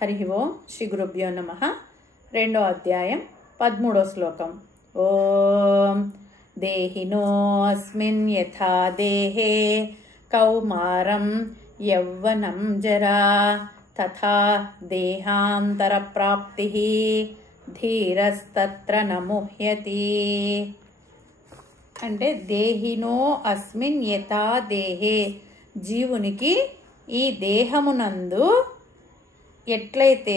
హరి ఓం శ్రీ గురుభ్యో నమః. 2వ అధ్యాయం 13వ శ్లోకం. ఓం దేహినోస్మిన్ యథా దేహే కౌమారం యౌవనం జరా తథా దేహాంతర ప్రాప్తి ధీరస్తత్ర నముహ్యతి. అంటే దేహినో అస్మిన్ యథా దేహే, జీవునికి ఈ దేహమునందు ఎట్లయితే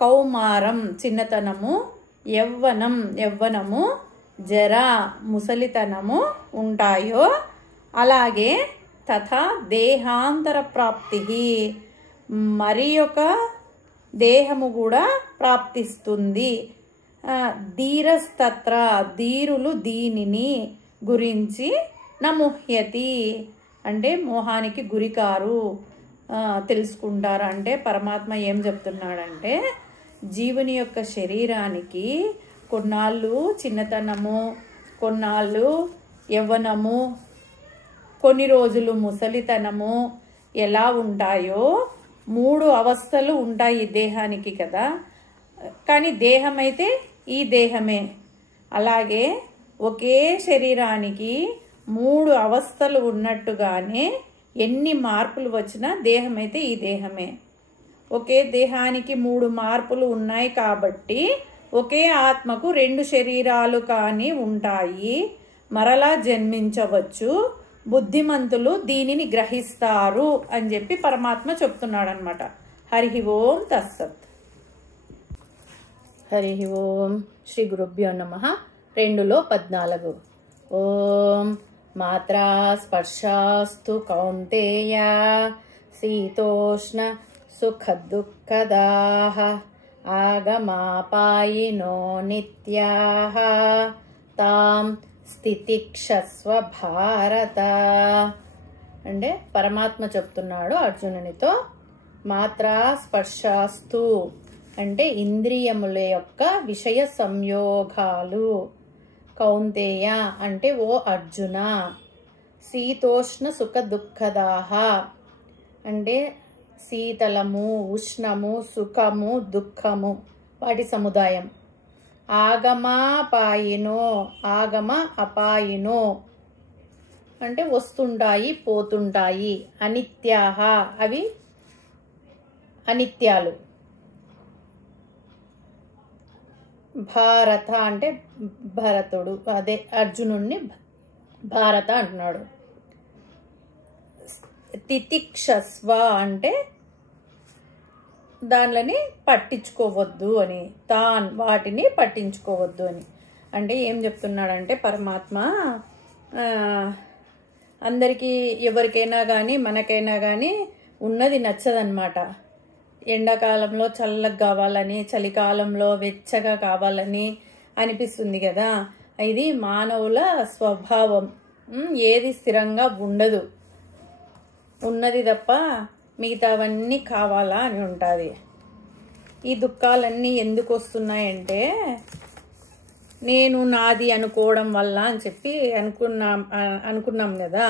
కౌమారం చిన్నతనము, యవ్వనము జరా ముసలితనము ఉంటాయో అలాగే తథా దేహాంతర ప్రాప్తి, మరి ఒక దేహము కూడా ప్రాప్తిస్తుంది. ధీరస్తత్ర, ధీరులు దీనిని గురించి నముహ్యతి అంటే మోహానికి గురికారు, తెలుసుకుంటారు. అంటే పరమాత్మ ఏం చెప్తున్నాడంటే జీవుని యొక్క శరీరానికి కొన్నాళ్ళు చిన్నతనము, కొన్నాళ్ళు యవ్వనము, కొన్ని రోజులు ముసలితనము ఎలా ఉంటాయో 3 అవస్థలు ఉంటాయి దేహానికి కదా. కానీ దేహం అయితే ఈ దేహమే. అలాగే ఒకే శరీరానికి 3 అవస్థలు ఉన్నట్టుగానే ఎన్ని మార్పులు వచ్చినా దేహం అయితే ఈ దేహమే. ఒకే దేహానికి 3 మార్పులు ఉన్నాయి కాబట్టి ఒకే ఆత్మకు 2 శరీరాలు కానీ ఉంటాయి, మరలా జన్మించవచ్చు, బుద్ధిమంతులు దీనిని గ్రహిస్తారు అని చెప్పి పరమాత్మ చెప్తున్నాడు అనమాట. హరి ఓం తస్సత్. హరి ఓం శ్రీ గురుభ్యో నమః. 2లో 14. ఓం మాత్రా స్పర్శాస్తు కౌంతేయ శీతోష్ణ సుఖ దుఃఖదాః ఆగమాపాయినో నిత్యాః తాం స్థితిక్షస్వ భారత. అంటే పరమాత్మ చెప్తున్నాడు అర్జునునితో, మాత్రా స్పర్శాస్తు అంటే ఇంద్రియముల యొక్క విషయ సంయోగాలు, కౌంతేయ అంటే ఓ అర్జున, శీతోష్ణ సుఖ దుఃఖదాహ అంటే శీతలము, ఉష్ణము, సుఖము, దుఃఖము వాటి సముదాయం. ఆగమాపాయినో, ఆగమ అపాయినో అంటే వస్తుంటాయి పోతుంటాయి, అనిత్యాహ అవి అనిత్యాలు. భారత అంటే భరతుడు, అదే అర్జునుడిని భారత అంటున్నాడు. తితిక్షస్వ అంటే దానిని పట్టించుకోవద్దు అని, వాటిని పట్టించుకోవద్దు అని. అంటే ఏం చెప్తున్నాడంటే పరమాత్మ అందరికీ ఎవరికైనా కానీ మనకైనా కానీ ఉన్నది నచ్చదన్నమాట. ఎండాకాలంలో చల్లగా కావాలని, చలికాలంలో వెచ్చగా కావాలని అనిపిస్తుంది కదా. ఇది మానవుల స్వభావం. ఏది స్థిరంగా ఉండదు, ఉన్నది తప్ప మిగతావన్నీ కావాలా అని ఉంటుంది. ఈ దుఃఖాలన్నీ ఎందుకు వస్తున్నాయంటే నేను నాది అనుకోవడం వల్ల అని చెప్పి అనుకున్నాం కదా.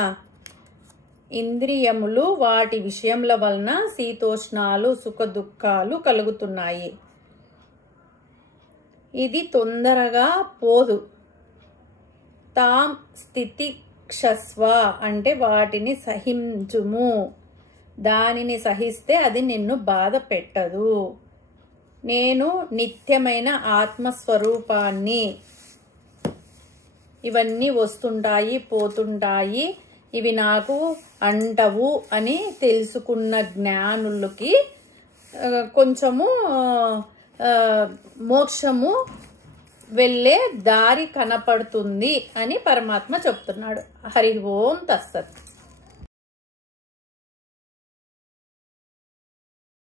ఇంద్రియములు వాటి విషయముల వలన శీతోష్ణాలు, సుఖ దుఃఖాలు కలుగుతున్నాయి. ఇది తొందరగా పోదు. తాం స్థితిక్షస్వ అంటే వాటిని సహించుము, దానిని సహిస్తే అది నిన్ను బాధ పెట్టదు. నేను నిత్యమైన ఆత్మస్వరూపాన్ని, ఇవన్నీ వస్తుంటాయి పోతుంటాయి, ఇవి నాకు అంటవు అని తెలుసుకున్న జ్ఞానులకి కొంచెము మోక్షము వెళ్ళే దారి కనపడుతుంది అని పరమాత్మ చెప్తున్నాడు. హరి ఓం తస్సత్.